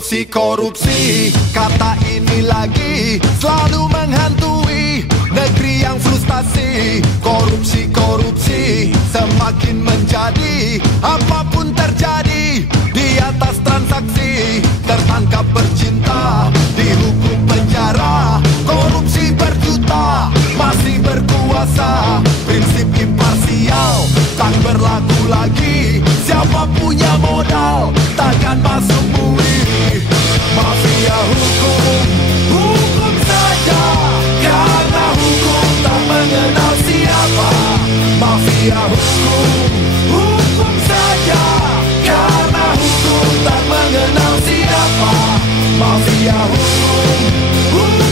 Korupsi, korupsi, kata ini lagi selalu menghantui negeri yang frustasi. Korupsi, korupsi, semakin menjadi apapun terjadi di atas transaksi. Tertangkap bercinta, dihukum penjara. Korupsi berjuta, masih berkuasa. Prinsip imparsial tak berlaku lagi. Siapa punya modal takkan masuk bui. Mafia hukum, hukum saja, karena hukum tak mengenal siapa. Mafia hukum, hukum saja, karena hukum tak mengenal siapa. Mafia hukum, hukum